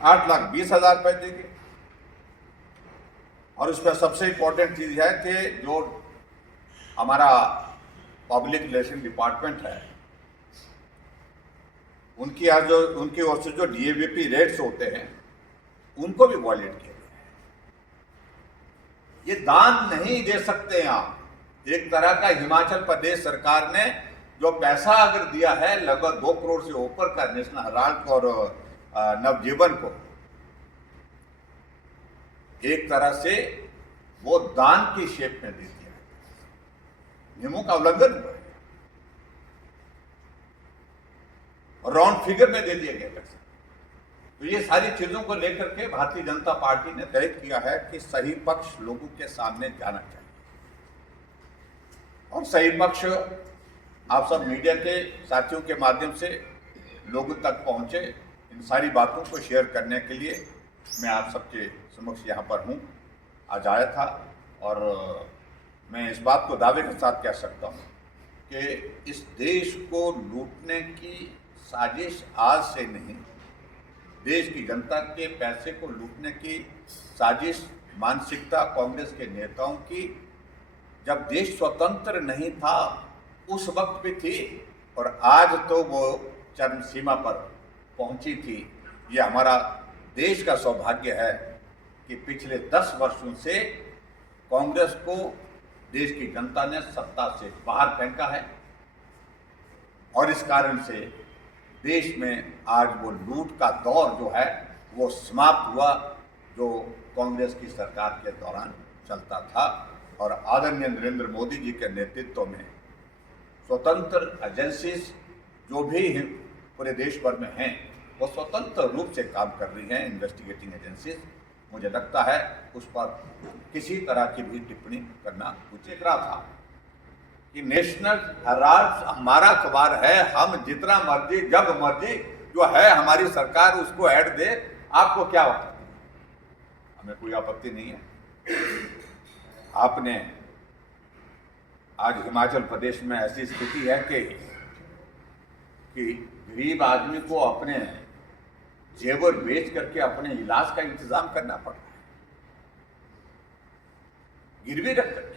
8,20,000 रुपए देंगे। और उसमें सबसे इंपॉर्टेंट चीज है कि जो हमारा पब्लिक रिलेशन डिपार्टमेंट है, उनकी ओर से जो डीएवीपी रेट्स होते हैं उनको भी वॉयलेट किया गया है। ये दान नहीं दे सकते आप। एक तरह का हिमाचल प्रदेश सरकार ने जो पैसा अगर दिया है लगभग 2 करोड़ से ऊपर का नेशनल हेराल्ड और नवजीवन को, एक तरह से वो दान की शेप में दे दिया है, नियमों का उल्लंघन हुआ है, राउंड फिगर में दे दिया गया पैसा। तो ये सारी चीजों को लेकर के भारतीय जनता पार्टी ने तय किया है कि सही पक्ष लोगों के सामने जाना चाहिए। और सही पक्ष आप सब मीडिया के साथियों के माध्यम से लोगों तक पहुंचे, इन सारी बातों को शेयर करने के लिए मैं आप सबके समक्ष यहाँ पर हूँ, आज आया था। और मैं इस बात को दावे के साथ कह सकता हूँ कि इस देश को लूटने की साजिश आज से नहीं, देश की जनता के पैसे को लूटने की साजिश मानसिकता कांग्रेस के नेताओं की जब देश स्वतंत्र नहीं था उस वक्त भी थी, और आज तो वो चरम सीमा पर पहुंची थी। ये हमारा देश का सौभाग्य है कि पिछले 10 वर्षों से कांग्रेस को देश की जनता ने सत्ता से बाहर फेंका है, और इस कारण से देश में आज वो लूट का दौर जो है वो समाप्त हुआ, जो कांग्रेस की सरकार के दौरान चलता था। और आदरणीय नरेंद्र मोदी जी के नेतृत्व में स्वतंत्र एजेंसीज जो भी पूरे देश भर में हैं वो स्वतंत्र रूप से काम कर रही हैं, इन्वेस्टिगेटिंग एजेंसीज। मुझे लगता है उस पर किसी तरह की भी टिप्पणी करना उचित रहा था कि नेशनल हेराल्ड हमारा अखबार है, हम जितना मर्जी जब मर्जी जो है हमारी सरकार उसको ऐड दे, आपको क्या होता है? हमें कोई आपत्ति नहीं है। आपने आज हिमाचल प्रदेश में ऐसी स्थिति है कि गरीब आदमी को अपने जेवर बेच करके अपने इलाज का इंतजाम करना पड़ता है, गिरवी रख करके।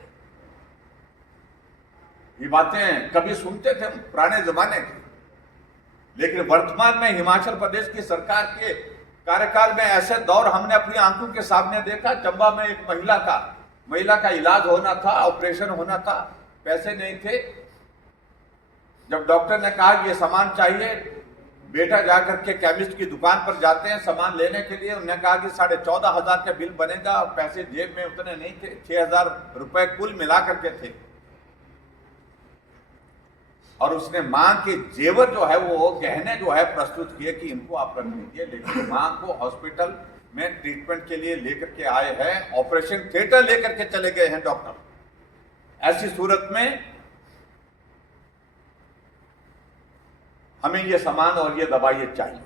ये बातें कभी सुनते थे हम पुराने जमाने की, लेकिन वर्तमान में हिमाचल प्रदेश की सरकार के कार्यकाल में ऐसे दौर हमने अपनी आंखों के सामने देखा। चंबा में एक महिला का इलाज होना था, ऑपरेशन होना था, पैसे नहीं थे। जब डॉक्टर ने कहा कि ये सामान चाहिए, बेटा जाकर के केमिस्ट की दुकान पर जाते हैं सामान लेने के लिए, उन्होंने कहा कि 14,500 का बिल बनेगा, और पैसे जेब में उतने नहीं थे, 6,000 रुपए कुल मिला करके थे। और उसने मां के जेवर जो है वो गहने जो है प्रस्तुत किए कि इनको आप रख लीजिए, लेकिन मां को हॉस्पिटल में ट्रीटमेंट के लिए लेकर के आए हैं, ऑपरेशन थिएटर लेकर के चले गए हैं डॉक्टर। ऐसी सूरत में हमें ये सामान और ये दवाई चाहिए,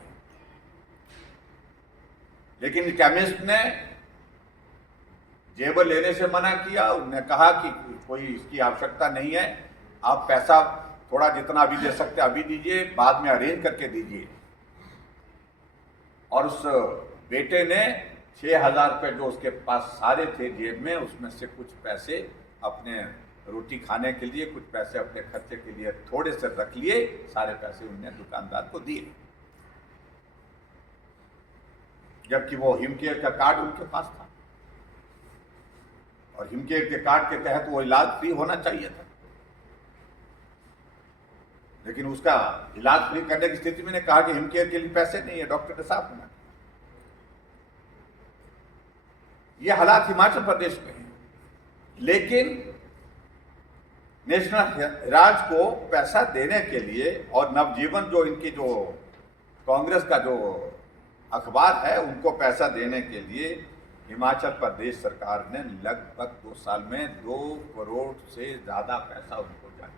लेकिन केमिस्ट ने जेवर लेने से मना किया। उन्होंने कहा कि कोई इसकी आवश्यकता नहीं है, आप पैसा थोड़ा जितना अभी दे सकते अभी दीजिए, बाद में अरेंज करके दीजिए। और उस बेटे ने 6,000 रुपये जो उसके पास सारे थे जेब में, उसमें से कुछ पैसे अपने रोटी खाने के लिए, कुछ पैसे अपने खर्चे के लिए थोड़े से रख लिए, सारे पैसे उन्होंने दुकानदार को दिए। जबकि वो हिमकेयर का कार्ड उनके पास था, और हिमकेयर के कार्ड के तहत वो इलाज फ्री होना चाहिए था, लेकिन उसका इलाज फ्री करने की स्थिति में कहा कि हिमकेयर के लिए पैसे नहीं है। डॉक्टर ने साफ मना किया। ये हालात हिमाचल प्रदेश में है, लेकिन नेशनल हेराल्ड को पैसा देने के लिए और नवजीवन जो इनकी जो कांग्रेस का जो अखबार है उनको पैसा देने के लिए हिमाचल प्रदेश सरकार ने लगभग 2 साल में 2 करोड़ से ज्यादा पैसा उनको जारी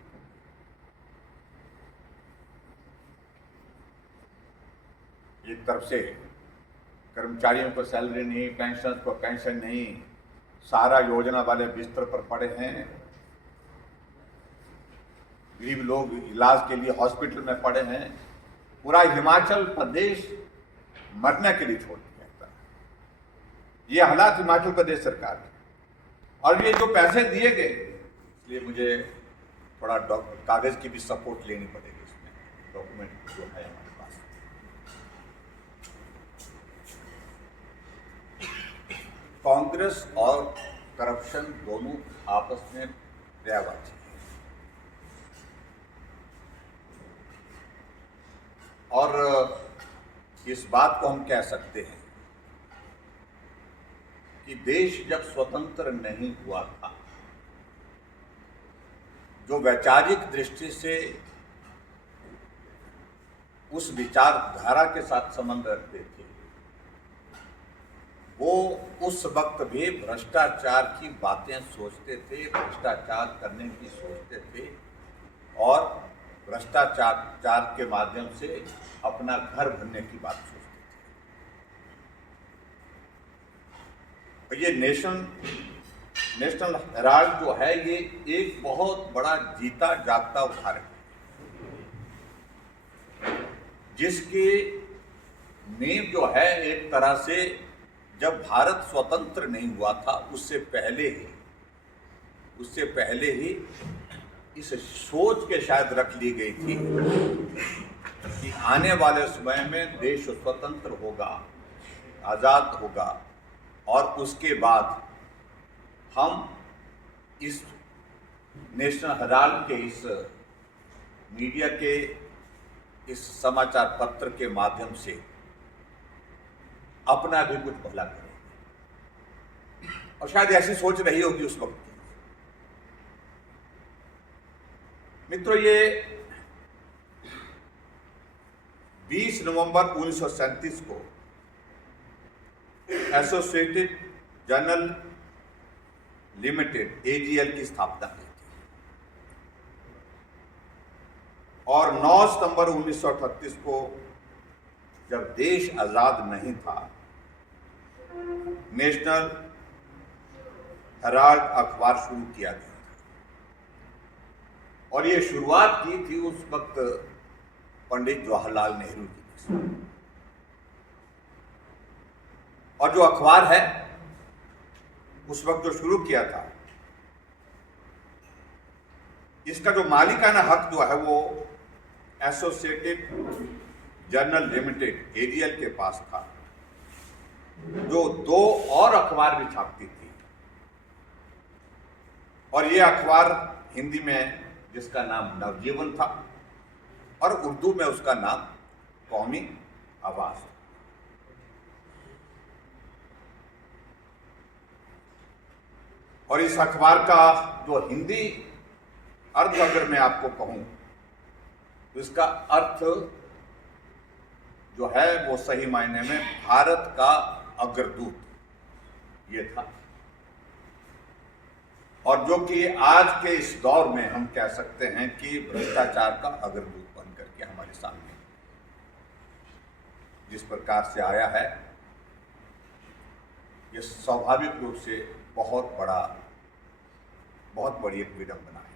किया। एक तरफ से कर्मचारियों को सैलरी नहीं, पेंशन को पेंशन नहीं, सहारा योजना वाले बिस्तर पर पड़े हैं, गरीब लोग इलाज के लिए हॉस्पिटल में पड़े हैं। पूरा हिमाचल प्रदेश मरने के लिए छोड़ दिया था। ये हालात हिमाचल प्रदेश सरकार के, और ये जो पैसे दिए गए, इसलिए मुझे थोड़ा कागज की भी सपोर्ट लेनी पड़ेगी इसमें, डॉक्यूमेंट जो है हमारे पास। कांग्रेस और करप्शन दोनों आपस में पर्यायवाची है, और इस बात को हम कह सकते हैं कि देश जब स्वतंत्र नहीं हुआ था, जो वैचारिक दृष्टि से उस विचारधारा के साथ संबंध रखते थे, वो उस वक्त भी भ्रष्टाचार की बातें सोचते थे, भ्रष्टाचार करने की सोचते थे, और भ्रष्टाचार के माध्यम से अपना घर भरने की बात सोचते थे। ये नेशनल हेराल्ड जो है, ये एक बहुत बड़ा जीता जागता उदाहरण है, जिसकी नींव जो है एक तरह से जब भारत स्वतंत्र नहीं हुआ था उससे पहले ही इस सोच के शायद रख ली गई थी कि आने वाले समय में देश स्वतंत्र होगा, आज़ाद होगा, और उसके बाद हम इस नेशनल हेराल्ड के इस मीडिया के इस समाचार पत्र के माध्यम से अपना भी कुछ भला करेंगे, और शायद ऐसी सोच रही होगी उस वक्त। मित्रों, ये 20 नवंबर 1937 को एसोसिएटेड जर्नल लिमिटेड एजीएल की स्थापना की थी, और 9 सितंबर 1938 को जब देश आजाद नहीं था, नेशनल हेराल्ड अखबार शुरू किया गया, और ये शुरुआत की थी उस वक्त पंडित जवाहरलाल नेहरू जी ने। और जो अखबार है उस वक्त जो शुरू किया था, इसका जो मालिकाना हक जो है वो एसोसिएटेड जर्नल लिमिटेड एजीएल के पास था, जो 2 और अखबार भी छापती थी, और ये अखबार हिंदी में जिसका नाम नवजीवन था, और उर्दू में उसका नाम कौमी आवाज था। और इस अखबार का जो हिंदी अर्थ अगर मैं आपको कहूं, तो इसका अर्थ जो है वो सही मायने में भारत का अग्रदूत ये था, और जो कि आज के इस दौर में हम कह सकते हैं कि भ्रष्टाचार का अग्रदूत बन करके हमारे सामने जिस प्रकार से आया है, ये स्वाभाविक रूप से बहुत बड़ी एक विडंबना है।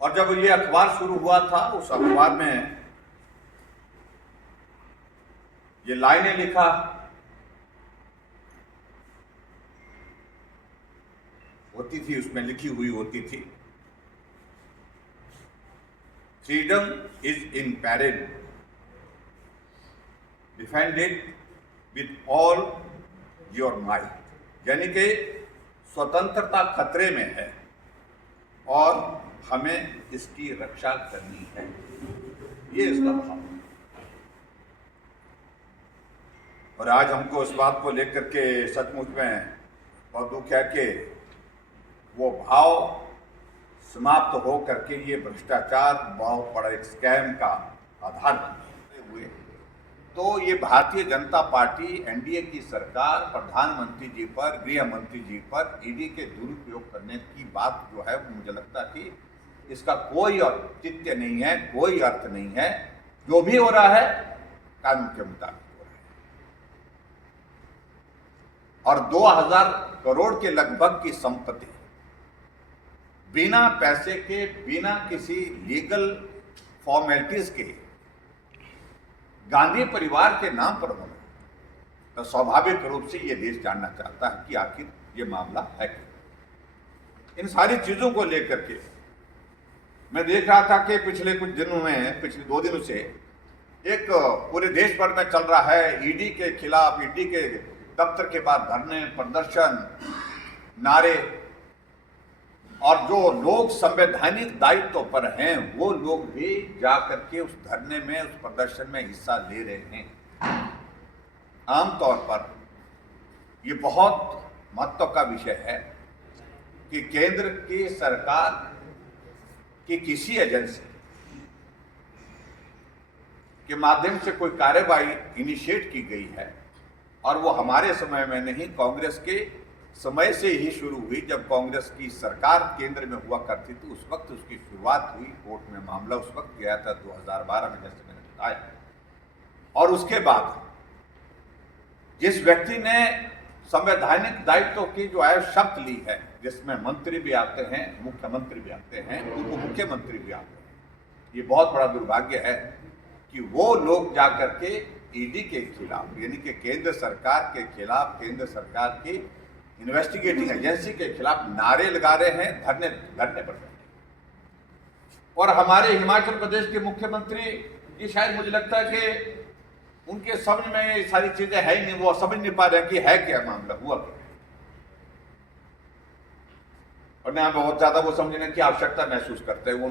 और जब ये अखबार शुरू हुआ था, उस अखबार में ये लाइनें लिखा होती थी, उसमें लिखी हुई होती थी, freedom is in peril, defended with all your might, यानी कि स्वतंत्रता खतरे में है और हमें इसकी रक्षा करनी है, ये इसका भाव है। और आज हमको इस बात को लेकर के सचमुच में बहुत दुख है कि वो भाव समाप्त हो करके ये भ्रष्टाचार बहुत बड़ा एक स्कैम का आधार बनते हुए, तो ये भारतीय जनता पार्टी एनडीए की सरकार प्रधानमंत्री जी पर, गृह मंत्री जी पर ईडी के दुरुपयोग करने की बात जो है, मुझे लगता कि इसका कोई औचित्य नहीं है, कोई अर्थ नहीं है। जो भी हो रहा है कानून के मुताबिक हो रहा है, और 2000 करोड़ के लगभग की संपत्ति बिना पैसे के, बिना किसी लीगल फॉर्मेलिटीज के गांधी परिवार के नाम पर होना, तो स्वाभाविक रूप से ये देश जानना चाहता है कि आखिर ये मामला है क्या। इन सारी चीजों को लेकर के मैं देख रहा था कि पिछले कुछ दिनों में, पिछले 2 दिनों से एक पूरे देश भर में चल रहा है ईडी के खिलाफ, ईडी के दफ्तर के बाद धरने, प्रदर्शन, नारे, और जो लोग संवैधानिक दायित्व पर हैं वो लोग भी जाकर के उस धरने में, उस प्रदर्शन में हिस्सा ले रहे हैं। आमतौर पर ये बहुत महत्व का विषय है कि केंद्र की सरकार की किसी एजेंसी के माध्यम से कोई कार्यवाही इनिशिएट की गई है, और वो हमारे समय में नहीं, कांग्रेस के समय से ही शुरू हुई। जब कांग्रेस की सरकार केंद्र में हुआ करती थी उस वक्त उसकी शुरुआत हुई। कोर्ट में मामला उस वक्त गया था 2012 में, जैसे मैंने बताया। और उसके बाद जिस व्यक्ति ने संवैधानिक दायित्व की जो है शपथ ली है, जिसमें मंत्री भी आते हैं, मुख्यमंत्री भी आते हैं, उप मुख्यमंत्री भी आते हैं, ये बहुत बड़ा दुर्भाग्य है कि वो लोग जाकर के ईडी के खिलाफ, यानी कि केंद्र सरकार के खिलाफ, केंद्र सरकार की इन्वेस्टिगेटिंग एजेंसी के खिलाफ नारे लगा रहे हैं, धरने पर। और हमारे हिमाचल प्रदेश के मुख्यमंत्री ये शायद मुझे लगता है कि उनके समझ में ये सारी चीजें है ही नहीं, वो समझ नहीं पा रहे कि है क्या मामला, हुआ क्या। और ना बहुत ज्यादा वो समझने की आवश्यकता महसूस करते हैं। वो